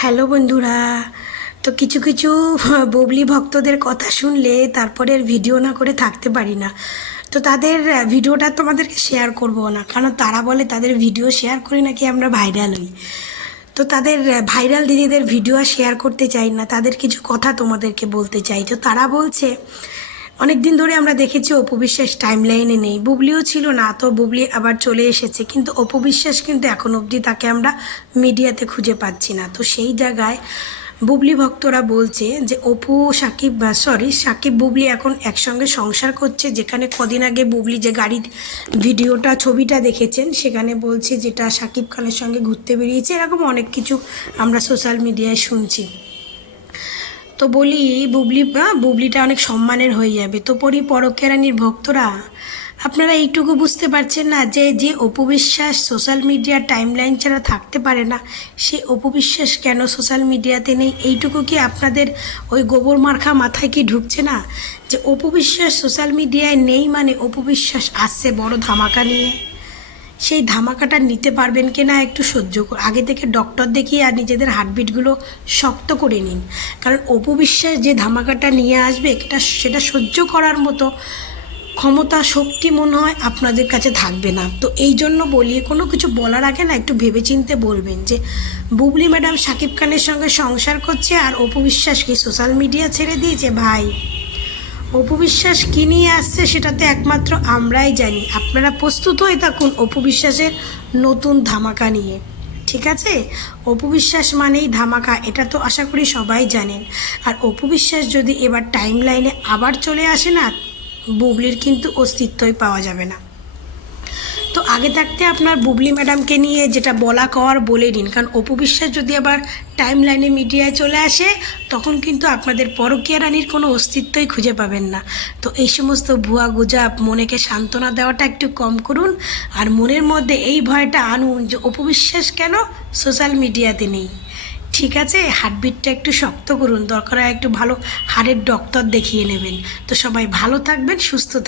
Hello বন্ধুরা। তো কিছু কিছু বুবলি ভক্তদের কথা শুনলে তারপরে আর ভিডিও না করে থাকতে পারি না। তো তাদের ভিডিওটা তোমাদেরকে শেয়ার করব না, কারণ তারা বলে তাদের ভিডিও শেয়ার করে নাকি আমরা ভাইরাল হই। তো তাদের ভাইরাল দিদিদের ভিডিও আর শেয়ার করতে চাই না, তাদের কিছু কথা তোমাদেরকে বলতে চাই। তো তারা বলছে অনেক দিন ধরে আমরা দেখেছি অপু বিশ্বাস টাইম লাইনে নেই, বুবলিও ছিল না, তো বুবলি আবার চলে এসেছে, কিন্তু অপু বিশ্বাস কিন্তু এখন অবধি তাকে আমরা মিডিয়াতে খুঁজে পাচ্ছি না। তো সেই জায়গায় বুবলি ভক্তরা বলছে যে অপু সাকিব বুবলি এখন একসঙ্গে সংসার করছে, যেখানে কদিন আগে বুবলি যে গাড়ির ভিডিওটা ছবিটা দেখেছেন সেখানে বলছে যেটা সাকিব খানের সঙ্গে ঘুরতে বেরিয়েছে, এরকম অনেক কিছু আমরা সোশ্যাল মিডিয়ায় শুনছি। তো বলি বুবলিটা অনেক সম্মানের হয়ে যাবে। তো পরকীয়া রানীর ভক্তরা, আপনারা এইটুকু বুঝতে পারছেন না যে যে অপু বিশ্বাস সোশ্যাল মিডিয়ার টাইমলাইন ছাড়া থাকতে পারে না, সে অপু বিশ্বাস কেন সোশ্যাল মিডিয়াতে নেই? এইটুকু কি আপনাদের ওই গোবর মার্খা মাথায় কি ঢুকছে না যে অপু বিশ্বাস সোশ্যাল মিডিয়ায় নেই মানে অপু বিশ্বাস আসছে বড় ধামাকা নিয়ে? সেই ধামাকাটা নিতে পারবেন কি না একটু আগে থেকে ডক্টর দেখিয়ে আর নিজেদের হার্টবিটগুলো শক্ত করে নিন, কারণ অপু বিশ্বাস যে ধামাকাটা নিয়ে আসবে সেটা সহ্য করার মতো ক্ষমতা শক্তি মনে হয় আপনাদের কাছে থাকবে না। তো এই জন্য বলি, কোনো কিছু বলার আগে না একটু ভেবেচিন্তে বলবেন যে বুবলি ম্যাডাম শাকিব খানের সঙ্গে সংসার করছে আর অপু বিশ্বাস কি সোশ্যাল মিডিয়া ছেড়ে দিয়েছে? ভাই, অপু বিশ্বাস কী নিয়ে আসছে সেটা তো একমাত্র আমরাই জানি। আপনারা প্রস্তুত হয়ে থাকুন অপু বিশ্বাসের নতুন ধামাকা নিয়ে, ঠিক আছে? অপু বিশ্বাস মানেই ধামাকা, এটা তো আশা করি সবাই জানেন। আর অপু বিশ্বাস যদি এবার টাইম লাইনে আবার চলে আসে না, বুবলির কিন্তু অস্তিত্বই পাওয়া যাবে না। তো আগে থাকতে আপনার বুবলি ম্যাডামকে নিয়ে যেটা বলা কওয়ার বলে নিন, কারণ অপু বিশ্বাস যদি আবার টাইম লাইনে মিডিয়ায় চলে আসে তখন কিন্তু আপনাদের পরকীয়া রানীর কোনো অস্তিত্বই খুঁজে পাবেন না। তো এই সমস্ত ভুয়া গুজব মনেকে সান্ত্বনা দেওয়াটা একটু কম করুন, আর মনের মধ্যে এই ভয়টা আনুন যে অপু বিশ্বাস কেন সোশ্যাল মিডিয়াতে নেই, ঠিক আছে? হার্টবিটটা একটু শক্ত করুন, দরকার হয় একটু ভালো হাড়ের ডক্টর দেখিয়ে নেবেন। তো সবাই ভালো থাকবেন, সুস্থ থাকবেন।